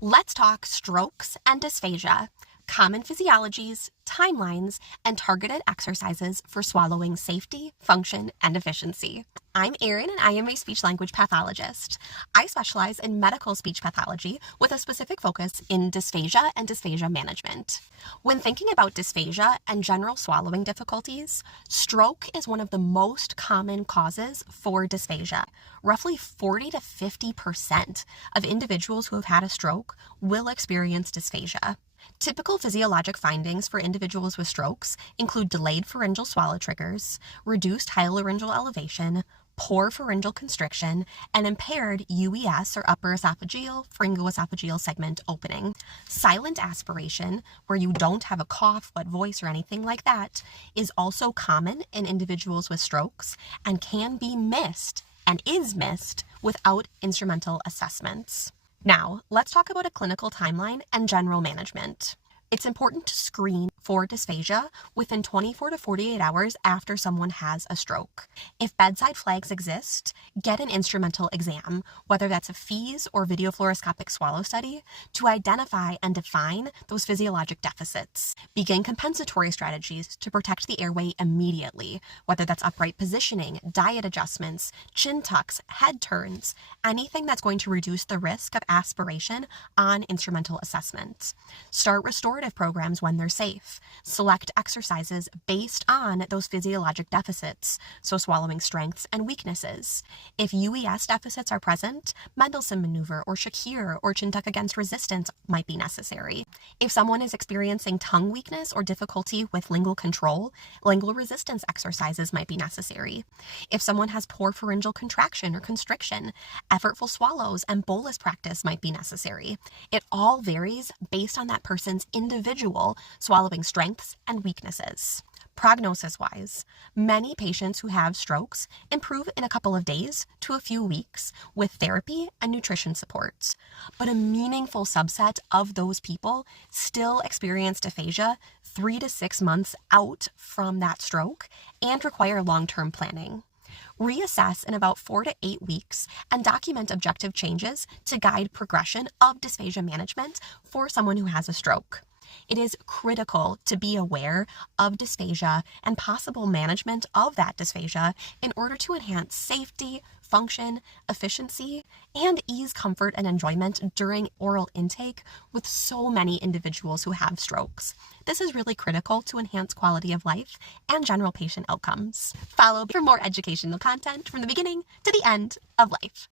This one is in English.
Let's talk strokes and dysphagia, common physiologies, timelines, and targeted exercises for swallowing safety, function, and efficiency. I'm Erin, and I am a speech-language pathologist. I specialize in medical speech pathology with a specific focus in dysphagia and dysphagia management. When thinking about dysphagia and general swallowing difficulties, stroke is one of the most common causes for dysphagia. Roughly 40 to 50% of individuals who have had a stroke will experience dysphagia. Typical physiologic findings for individuals with strokes include delayed pharyngeal swallow triggers, reduced hyolaryngeal elevation, poor pharyngeal constriction, and impaired UES or upper esophageal pharyngoesophageal segment opening. Silent aspiration, where you don't have a cough, wet voice, or anything like that, is also common in individuals with strokes and can be missed and is missed without instrumental assessments. Now, let's talk about a clinical timeline and general management. It's important to screen for dysphagia within 24 to 48 hours after someone has a stroke. If bedside flags exist, get an instrumental exam, whether that's a FEES or video fluoroscopic swallow study, to identify and define those physiologic deficits. Begin compensatory strategies to protect the airway immediately, whether that's upright positioning, diet adjustments, chin tucks, head turns, anything that's going to reduce the risk of aspiration on instrumental assessment. Start restorative programs when they're safe. Select exercises based on those physiologic deficits, so swallowing strengths and weaknesses. If UES deficits are present, Mendelssohn maneuver or Shakir or chin tuck against resistance might be necessary. If someone is experiencing tongue weakness or difficulty with lingual control, lingual resistance exercises might be necessary. If someone has poor pharyngeal contraction or constriction, effortful swallows and bolus practice might be necessary. It all varies based on that person's individual swallowing strengths and weaknesses. Prognosis-wise, many patients who have strokes improve in a couple of days to a few weeks with therapy and nutrition supports, but a meaningful subset of those people still experience dysphagia 3 to 6 months out from that stroke and require long-term planning. Reassess in about 4 to 8 weeks and document objective changes to guide progression of dysphagia management for someone who has a stroke. It is critical to be aware of dysphagia and possible management of that dysphagia in order to enhance safety, function, efficiency, and ease comfort and enjoyment during oral intake with so many individuals who have strokes. This is really critical to enhance quality of life and general patient outcomes. Follow for more educational content from the beginning to the end of life.